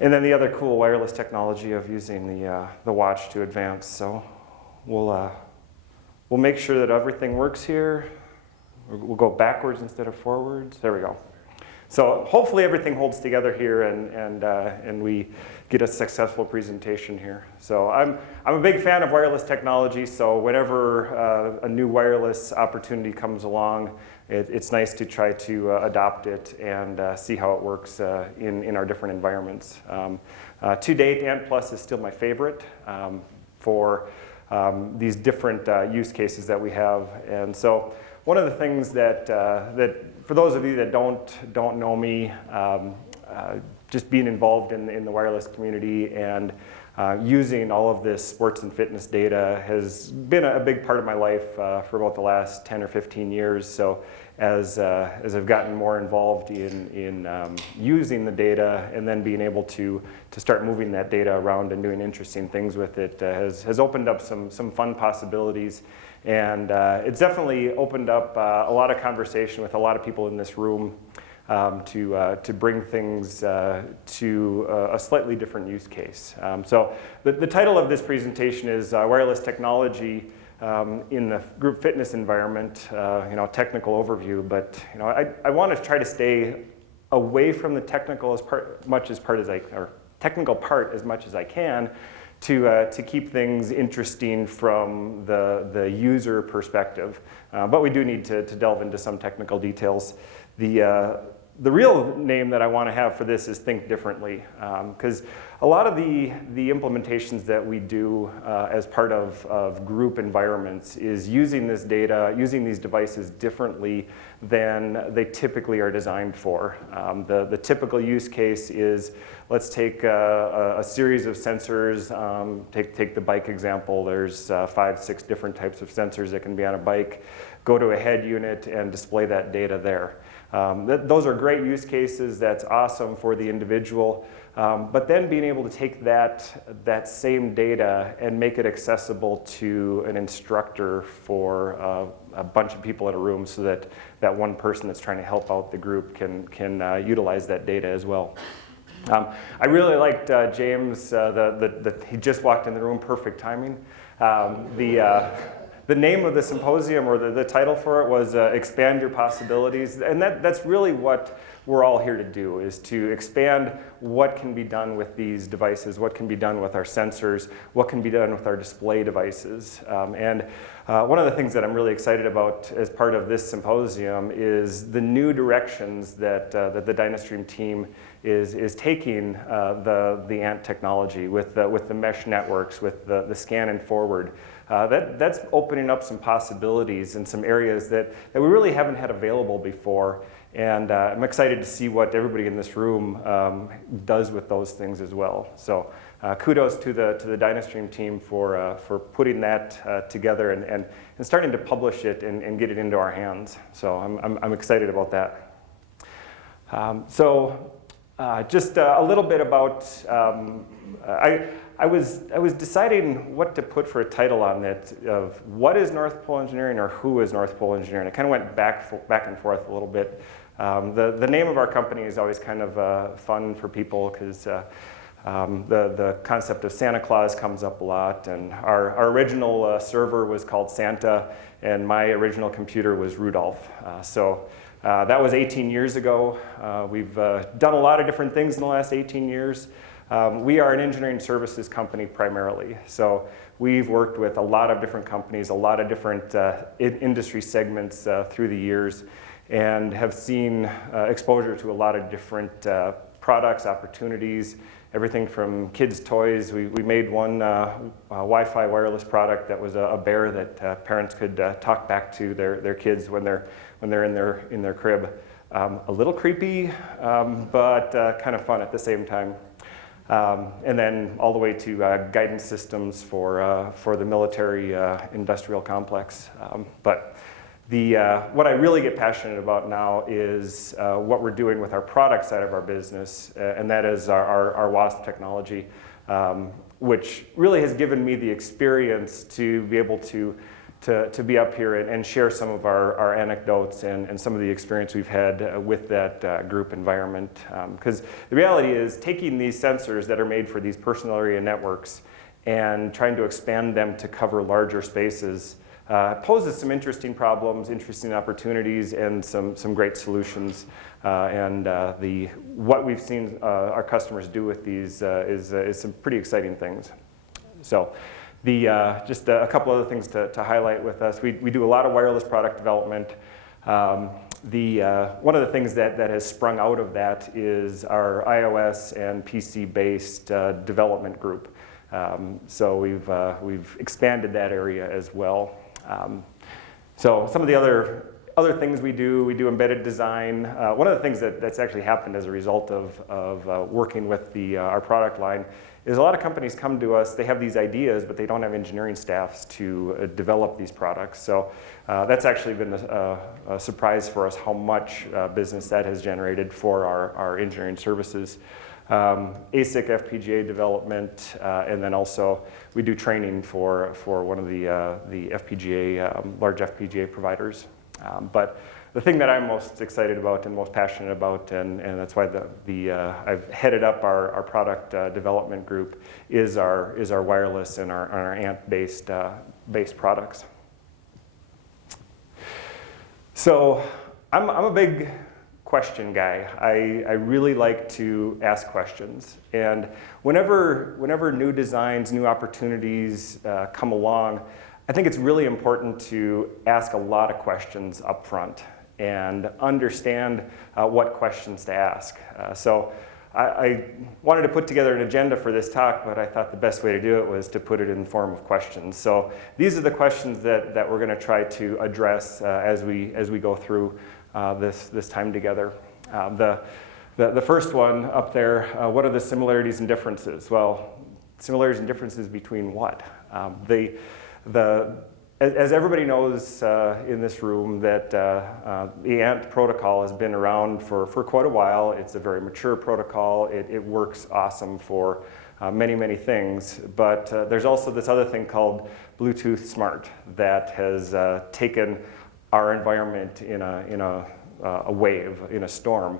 And then the other cool wireless technology of using the watch to advance. So we'll make sure that everything works here. We'll go backwards instead of forwards. There we go. So hopefully everything holds together here and we get a successful presentation here. So I'm a big fan of wireless technology, so whenever a new wireless opportunity comes along, it's nice to try to adopt it and see how it works in our different environments. To date, Ant Plus is still my favorite for these different use cases that we have. And so one of the things that for those of you that don't know me, just being involved in the wireless community and using all of this sports and fitness data has been a big part of my life for about the last 10 or 15 years. So as I've gotten more involved in using the data and then being able to start moving that data around and doing interesting things with it has opened up some fun possibilities. And it's definitely opened up a lot of conversation with a lot of people in this room to bring things to a slightly different use case. So the title of this presentation is Wireless Technology in the group fitness environment, technical overview. But I want to try to stay away from the technical technical part as much as I can, to keep things interesting from the user perspective. But we do need to delve into some technical details. The real name that I want to have for this is Think Differently, because a lot of the implementations that we do as part of group environments is using this data, using these devices differently than they typically are designed for. The typical use case is, let's take a series of sensors. Take the bike example. There's 5, 6 different types of sensors that can be on a bike. Go to a head unit and display that data there. Those are great use cases. That's awesome for the individual. But then being able to take that same data and make it accessible to an instructor for a bunch of people in a room, so that one person that's trying to help out the group can utilize that data as well. I really liked James. He just walked in the room. Perfect timing. The name of the symposium, or the title for it, was Expand Your Possibilities. And that's really what we're all here to do, is to expand what can be done with these devices, what can be done with our sensors, what can be done with our display devices. And one of the things that I'm really excited about as part of this symposium is the new directions that the Dynastream team is taking the ANT technology with the mesh networks, with the scan and forward. That's opening up some possibilities in some areas that we really haven't had available before. And I'm excited to see what everybody in this room does with those things as well. So kudos to the Dynastream team for putting that together and starting to publish it and get it into our hands. So I'm excited about that. Just a little bit about, I was deciding what to put for a title on it, of what is North Pole Engineering or who is North Pole Engineering. I kind of went back and forth a little bit. The name of our company is always kind of fun for people, because the concept of Santa Claus comes up a lot, and our original server was called Santa, and my original computer was Rudolph. That was 18 years ago. We've done a lot of different things in the last 18 years. We are an engineering services company primarily. So we've worked with a lot of different companies, a lot of different industry segments through the years, and have seen exposure to a lot of different products, opportunities, everything from kids' toys. We made one Wi-Fi wireless product that was a bear that parents could talk back to their kids when they're in their crib. A little creepy, but kind of fun at the same time. And then all the way to guidance systems for the military industrial complex. But what I really get passionate about now is what we're doing with our product side of our business, and that is our WASP technology, which really has given me the experience to be able to to be up here and share some of our anecdotes and some of the experience we've had with that group environment. Because the reality is taking these sensors that are made for these personal area networks and trying to expand them to cover larger spaces poses some interesting problems, interesting opportunities, and some great solutions. What we've seen our customers do with these is some pretty exciting things. So just a couple other things to highlight with us. We do a lot of wireless product development. One of the things that has sprung out of that is our iOS and PC-based development group. So we've expanded that area as well. So some of the other things we do embedded design. One of the things that's actually happened as a result of working with our product line is a lot of companies come to us, they have these ideas, but they don't have engineering staffs to develop these products. So that's actually been a surprise for us how much business that has generated for our engineering services. ASIC FPGA development, and then also we do training for one of the FPGA, large FPGA providers. But the thing that I'm most excited about and most passionate about, and that's why I've headed up our product development group, is our wireless and our ANT-based products. So I'm a big question guy. I really like to ask questions, and whenever new designs, new opportunities come along, I think it's really important to ask a lot of questions up front and understand what questions to ask. So I wanted to put together an agenda for this talk, but I thought the best way to do it was to put it in the form of questions. So these are the questions that we're going to try to address as we go through this time together. The first one up there, what are the similarities and differences? Well, similarities and differences between what? As everybody knows in this room, that the ANT protocol has been around for quite a while. It's a very mature protocol. It works awesome for many, many things. But there's also this other thing called Bluetooth Smart that has taken our environment in a wave, in a storm,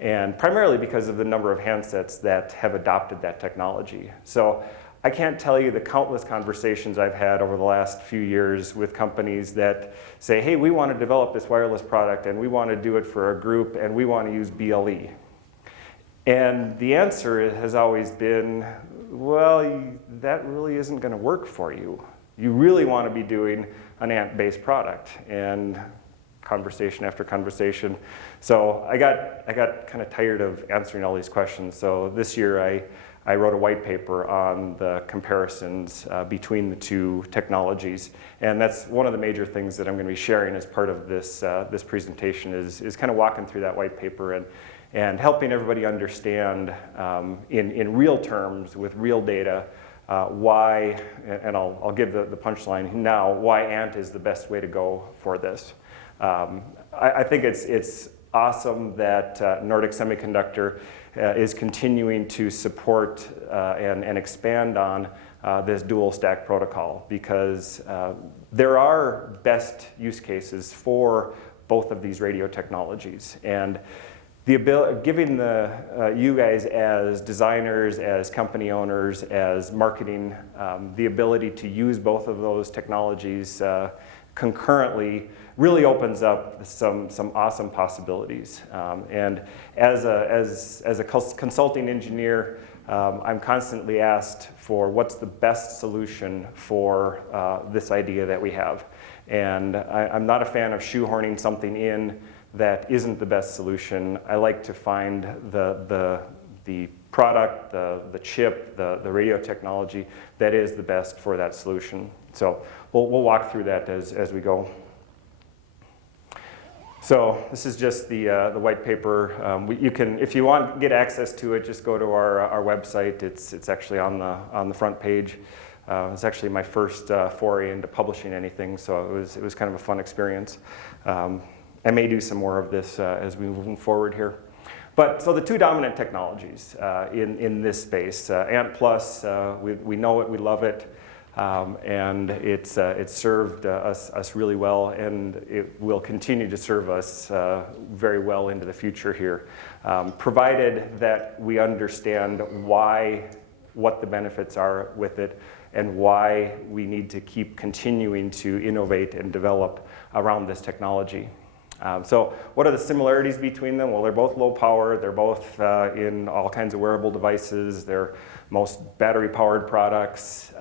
and primarily because of the number of handsets that have adopted that technology. So I can't tell you the countless conversations I've had over the last few years with companies that say, hey, we want to develop this wireless product and we want to do it for a group and we want to use BLE. And the answer has always been, well, that really isn't going to work for you. You really want to be doing an ANT-based product. And conversation after conversation. So I got kind of tired of answering all these questions. So this year I wrote a white paper on the comparisons between the two technologies. And that's one of the major things that I'm going to be sharing as part of this presentation is kind of walking through that white paper and helping everybody understand in real terms with real data why, and I'll give the punchline now, why ANT is the best way to go for this. I think it's awesome that Nordic Semiconductor is continuing to support and expand on this dual stack protocol, because there are best use cases for both of these radio technologies. And giving you guys as designers, as company owners, as marketing, the ability to use both of those technologies concurrently really opens up some awesome possibilities. And as a consulting engineer, I'm constantly asked for what's the best solution for this idea that we have. And I'm not a fan of shoehorning something in that isn't the best solution. I like to find the product, the chip, the radio technology that is the best for that solution. So we'll walk through that as we go. So this is just the white paper. You can, if you want to get access to it, just go to our website. It's actually on the front page. It's actually my first foray into publishing anything, so it was kind of a fun experience. I may do some more of this as we move forward here. But so the two dominant technologies in this space, ANT+, we know it, we love it. And it's served us really well, and it will continue to serve us very well into the future here, provided that we understand what the benefits are with it, and why we need to keep continuing to innovate and develop around this technology. So what are the similarities between them? Well, they're both low power. They're both in all kinds of wearable devices. They're most battery-powered products.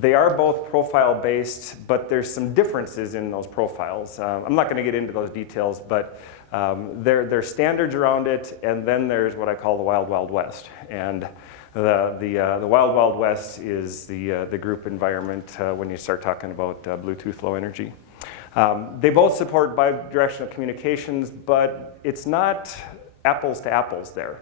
They are both profile-based, but there's some differences in those profiles. I'm not going to get into those details, but there's standards around it, and then there's what I call the Wild Wild West. And the Wild Wild West is the group environment when you start talking about Bluetooth Low Energy. They both support bidirectional communications, but it's not apples to apples there.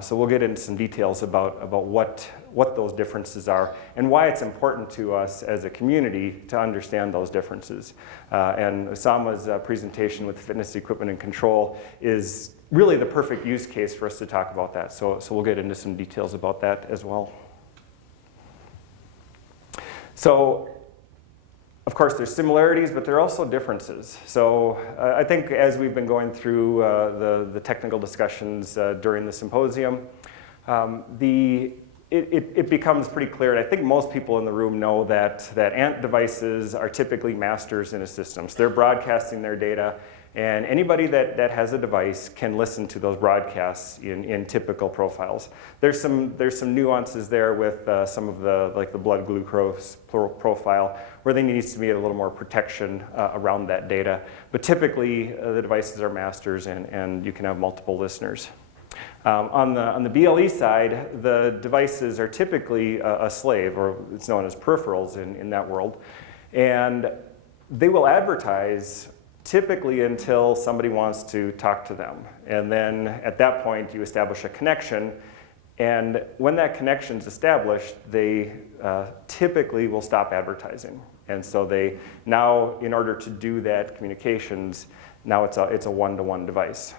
So we'll get into some details about what those differences are and why it's important to us as a community to understand those differences. And Osama's presentation with fitness equipment and control is really the perfect use case for us to talk about that. So we'll get into some details about that as well. So, of course, there's similarities, but there are also differences. So I think as we've been going through the technical discussions during the symposium, it becomes pretty clear, and I think most people in the room know that ANT devices are typically masters in a system. So they're broadcasting their data, and anybody that has a device can listen to those broadcasts in typical profiles. There's some nuances there with some of the blood glucose profile, where there needs to be a little more protection around that data. But typically, the devices are masters, and you can have multiple listeners. On the BLE side, the devices are typically a slave, or it's known as peripherals in that world. And they will advertise typically until somebody wants to talk to them. And then at that point, you establish a connection. And when that connection is established, they typically will stop advertising. And so they now, in order to do that communications, now it's a one-to-one device.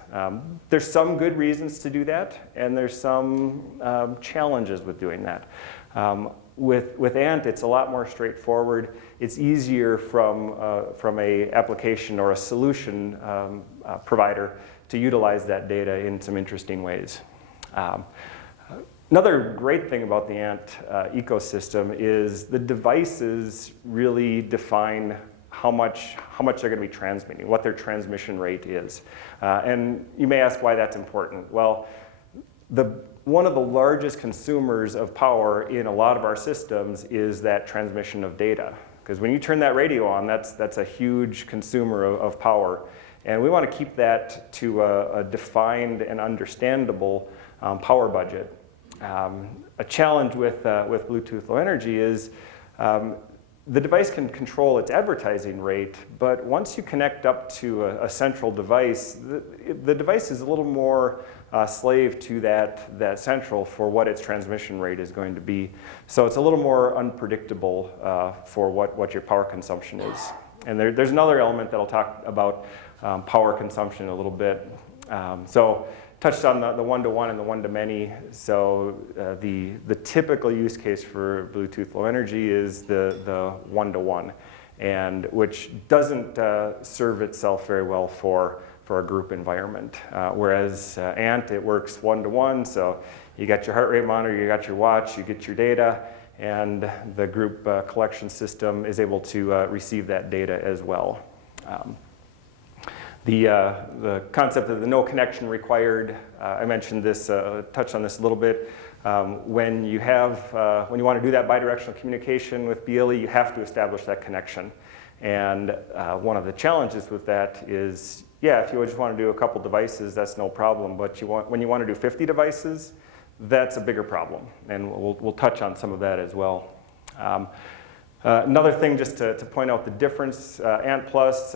There's some good reasons to do that, and there's some challenges with doing that. With ANT, it's a lot more straightforward. It's easier from a application or a solution provider to utilize that data in some interesting ways. Another great thing about the ANT ecosystem is the devices really define how much they're going to be transmitting, what their transmission rate is. And you may ask why that's important. Well, one of the largest consumers of power in a lot of our systems is that transmission of data. Because when you turn that radio on, that's a huge consumer of power. And we want to keep that to a defined and understandable power budget. A challenge with Bluetooth Low Energy is the device can control its advertising rate, but once you connect up to a central device, the device is a little more slave to that central for what its transmission rate is going to be. So it's a little more unpredictable for what your power consumption is. And there's another element that I'll talk about, power consumption, a little bit. So touched on the one-to-one and the one-to-many. So the typical use case for Bluetooth Low Energy is the one-to-one, and which doesn't serve itself very well for a group environment. Whereas ANT, it works one-to-one, so you got your heart rate monitor, you got your watch, you get your data, and the group collection system is able to receive that data as well. The concept of the no connection required, I mentioned this, touched on this a little bit. When you want to do that bidirectional communication with BLE, you have to establish that connection. And one of the challenges with that is, yeah, if you just want to do a couple devices, that's no problem. But when you want to do 50 devices, that's a bigger problem. And we'll touch on some of that as well. Another thing, just to point out the difference, ANT Plus,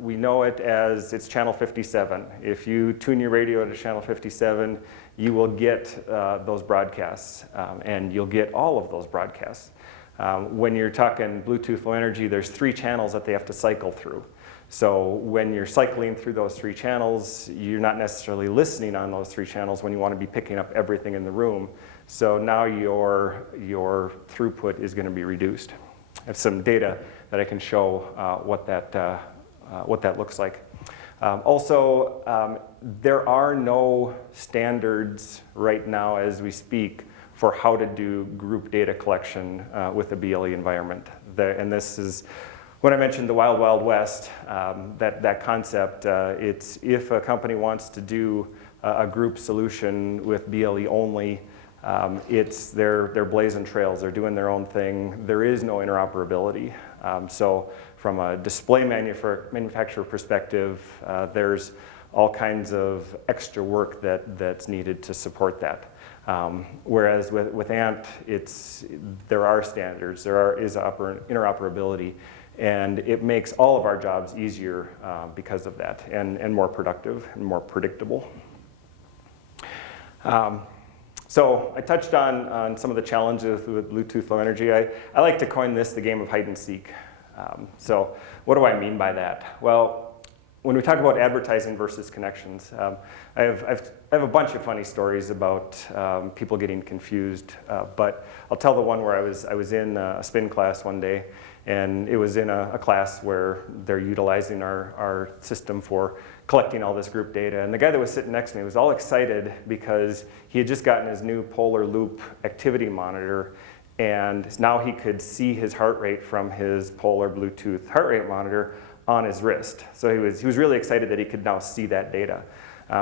we know it as it's channel 57. If you tune your radio to channel 57, you will get those broadcasts, and you'll get all of those broadcasts. When you're talking Bluetooth Low Energy, there's 3 channels that they have to cycle through. So when you're cycling through those 3 channels, you're not necessarily listening on those 3 channels when you want to be picking up everything in the room. So now your throughput is going to be reduced. I have some data that I can show what that looks like. Also, there are no standards right now as we speak for how to do group data collection with a BLE environment. And this is, when I mentioned the Wild Wild West, that concept, it's if a company wants to do a group solution with BLE only, they're blazing trails, they're doing their own thing. There is no interoperability. So from a display manufacturer perspective, there's all kinds of extra work that's needed to support that. Whereas with ANT, there are standards, there is interoperability, and it makes all of our jobs easier because of that, and more productive and more predictable. So I touched on some of the challenges with Bluetooth Low Energy. I like to coin this the game of hide and seek. So what do I mean by that? Well, when we talk about advertising versus connections, I have a bunch of funny stories about people getting confused, but I'll tell the one where I was in a spin class one day, and it was in a class where they're utilizing our system for collecting all this group data. And the guy that was sitting next to me was all excited because he had just gotten his new polar loop activity monitor, and now he could see his heart rate from his polar Bluetooth heart rate monitor on his wrist. So he was really excited that he could now see that data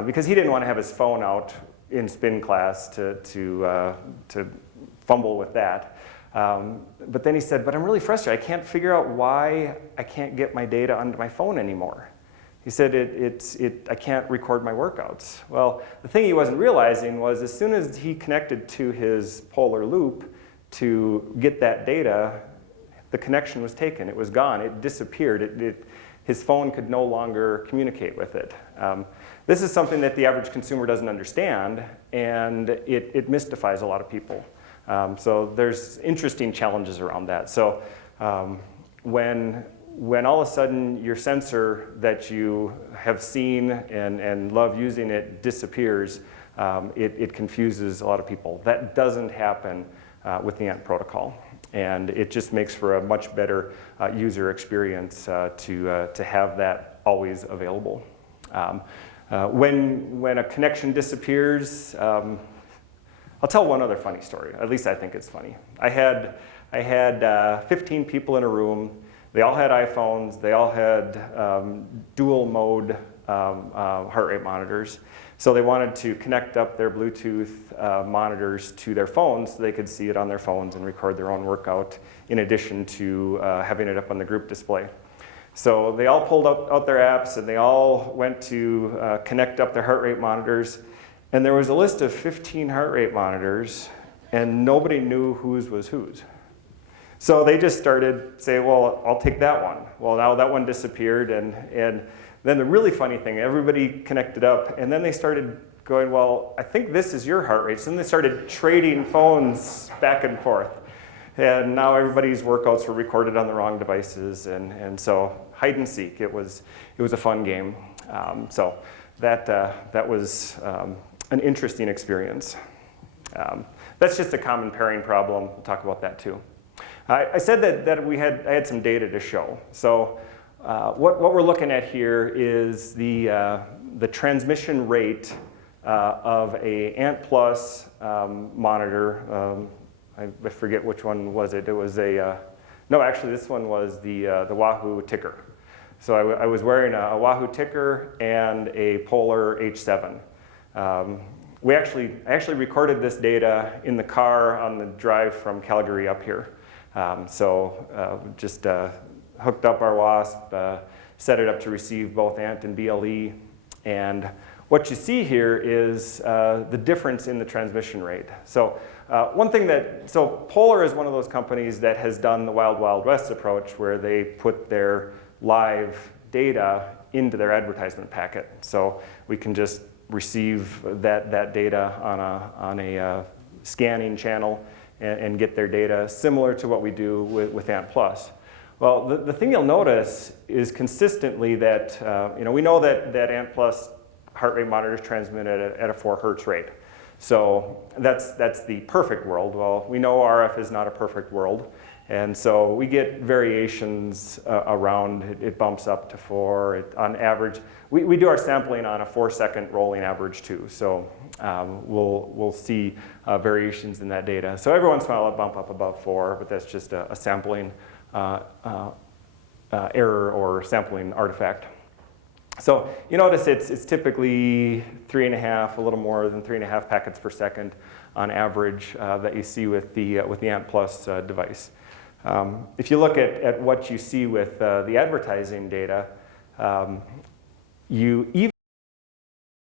because he didn't want to have his phone out in spin class to fumble with that. But then he said, but I'm really frustrated. I can't figure out why I can't get my data onto my phone anymore. He said, I can't record my workouts. Well, the thing he wasn't realizing was as soon as he connected to his polar loop to get that data, the connection was taken. It was gone. It disappeared. His phone could no longer communicate with it. This is something that the average consumer doesn't understand, and it mystifies a lot of people. So there's interesting challenges around that. So when all of a sudden your sensor that you have seen and love using it disappears, it confuses a lot of people. That doesn't happen with the ANT protocol. And it just makes for a much better user experience to have that always available. When a connection disappears, I'll tell one other funny story. At least I think it's funny. I had 15 people in a room. They all had iPhones. They all had dual mode heart rate monitors. So they wanted to connect up their Bluetooth monitors to their phones so they could see it on their phones and record their own workout in addition to having it up on the group display. So they all pulled out their apps and they all went to connect up their heart rate monitors. And there was a list of 15 heart rate monitors and nobody knew whose was whose. So they just started saying, well, I'll take that one. Well, now that one disappeared, and then the really funny thing, everybody connected up, and then they started going, well, I think this is your heart rate. So then they started trading phones back and forth. And now everybody's workouts were recorded on the wrong devices, and so hide and seek, it was a fun game. So that was an interesting experience. That's just a common pairing problem. We'll talk about that too. I said that I had some data to show. So what we're looking at here is the transmission rate of a ANT Plus monitor. I forget which one was it. It was no, actually this one was the Wahoo Ticker. So I was wearing a Wahoo Ticker and a Polar H7. I actually recorded this data in the car on the drive from Calgary up here. Just hooked up our WASP, set it up to receive both ANT and BLE, and what you see here is the difference in the transmission rate. So Polar is one of those companies that has done the Wild Wild West approach where they put their live data into their advertisement packet. So we can just receive that data on a scanning channel and get their data similar to what we do with ANT Plus. Well, the thing you'll notice is consistently that, we know that Ant Plus heart rate monitors transmit at a 4 hertz rate. So that's the perfect world. Well, we know RF is not a perfect world. And so we get variations around, it bumps up to 4. On average, we do our sampling on a 4-second rolling average too. So we'll see variations in that data. So every once in a while it'll bump up above 4, but that's just a sampling error or sampling artifact. So you notice it's typically 3.5, a little more than 3.5 packets per second on average that you see with the Ant Plus device. If you look at what you see with the advertising data, even